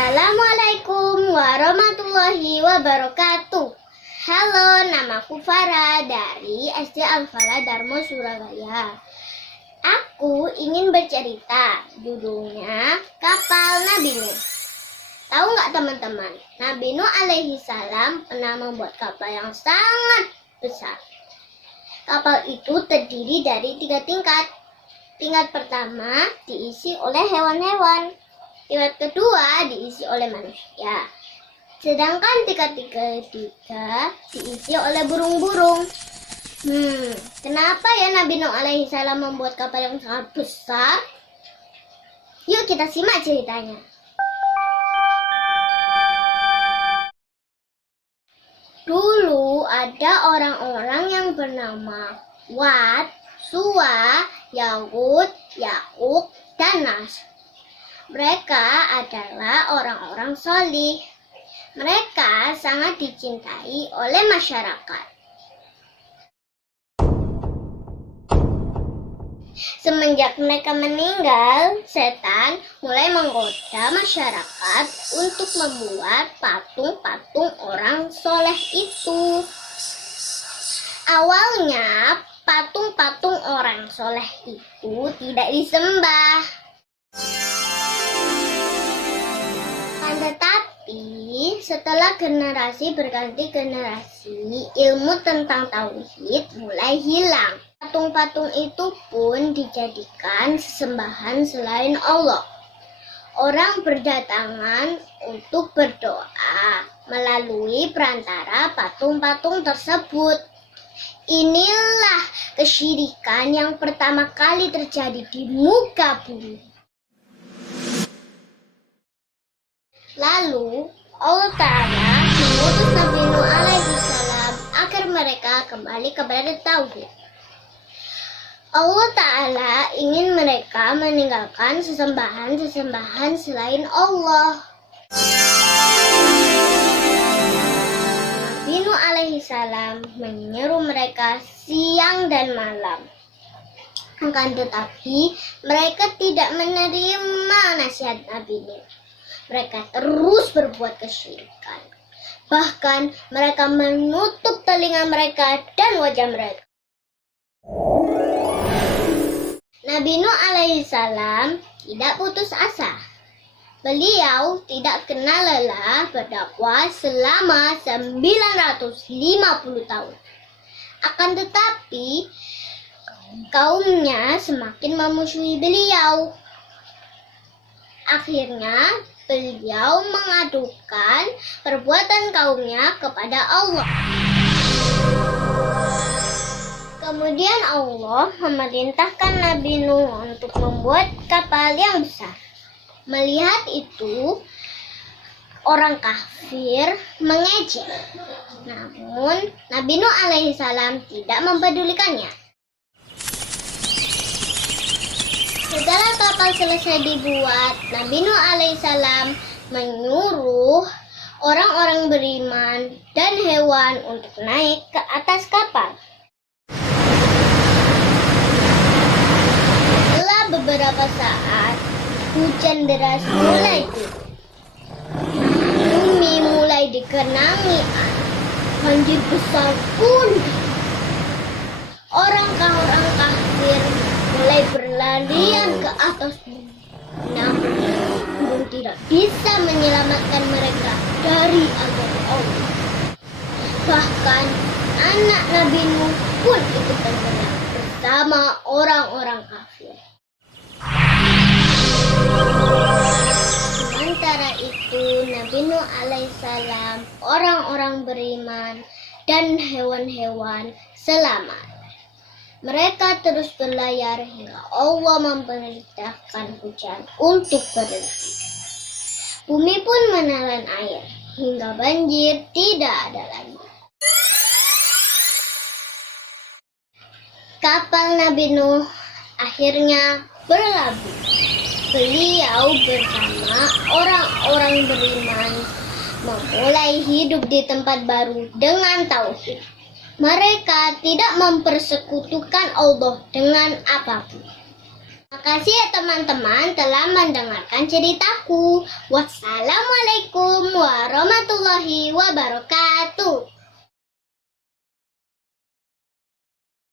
Assalamualaikum warahmatullahi wabarakatuh. Halo, namaku Farah dari SD Al-Falah Darmo, Surabaya. Aku ingin bercerita, judulnya Kapal Nabi Nuh. Tahu nggak teman-teman, Nabi Nuh alaihi salam pernah membuat kapal yang sangat besar. Kapal itu terdiri dari 3 tingkat. Tingkat pertama diisi oleh hewan-hewan. Tingkat kedua diisi oleh manusia. Sedangkan tingkat ketiga diisi oleh burung-burung. Kenapa ya Nabi Nuh alaihi salam membuat kapal yang sangat besar? Yuk kita simak ceritanya. Dulu ada orang-orang yang bernama Wad, Suwa, Yahud, Ya'uq, dan Nas. Mereka adalah orang-orang solih. Mereka sangat dicintai oleh masyarakat. Semenjak mereka meninggal, setan mulai menggoda masyarakat untuk membuat patung-patung orang soleh itu. Awalnya, patung-patung orang soleh itu tidak disembah. Tetapi setelah generasi berganti generasi, ilmu tentang tauhid mulai hilang. Patung-patung itu pun dijadikan sesembahan selain Allah. Orang berdatangan untuk berdoa melalui perantara patung-patung tersebut. Inilah kesyirikan yang pertama kali terjadi di muka bumi. Lalu Allah Ta'ala mengutus Nabi Nuh alaihi salam agar mereka kembali kepada tauhid. Allah Ta'ala ingin mereka meninggalkan sesembahan-sesembahan selain Allah. Nabi Nuh alaihi salam menyeru mereka siang dan malam. Akan tetapi mereka tidak menerima nasihat Nabi Nuh. Mereka terus berbuat kesyirikan. Bahkan mereka menutup telinga mereka dan wajah mereka. Nabi Nuh alaihi salam tidak putus asa. Beliau tidak kenal lelah berdakwah selama 950 tahun. Akan tetapi kaumnya semakin memusuhi beliau. Akhirnya beliau mengadukan perbuatan kaumnya kepada Allah. Kemudian Allah memerintahkan Nabi Nuh untuk membuat kapal yang besar. Melihat itu, orang kafir mengejek. Namun Nabi Nuh alaihi salam tidak mempedulikannya. Setelah kapal selesai dibuat, Nabi Nuh alaihissalam menyuruh orang-orang beriman dan hewan untuk naik ke atas kapal. Setelah beberapa saat, hujan deras mulai turun. Bumi mulai digenangi air. Banjir besar pun. Orang kafir mulai berlarian ke atas bumi. Namun burung tidak bisa menyelamatkan mereka dari azab Allah. Bahkan anak Nabi Nuh pun ikut tenggelam bersama orang-orang kafir. Sementara itu Nabi Nuh alaihissalam, orang-orang beriman dan hewan-hewan selamat. Mereka terus berlayar hingga Allah memerintahkan hujan untuk berhenti. Bumi pun menelan air hingga banjir tidak ada lagi. Kapal Nabi Nuh akhirnya berlabuh. Beliau bersama orang-orang beriman memulai hidup di tempat baru dengan tauhid. Mereka tidak mempersekutukan Allah dengan apapun. Makasih ya teman-teman telah mendengarkan ceritaku. Wassalamualaikum warahmatullahi wabarakatuh.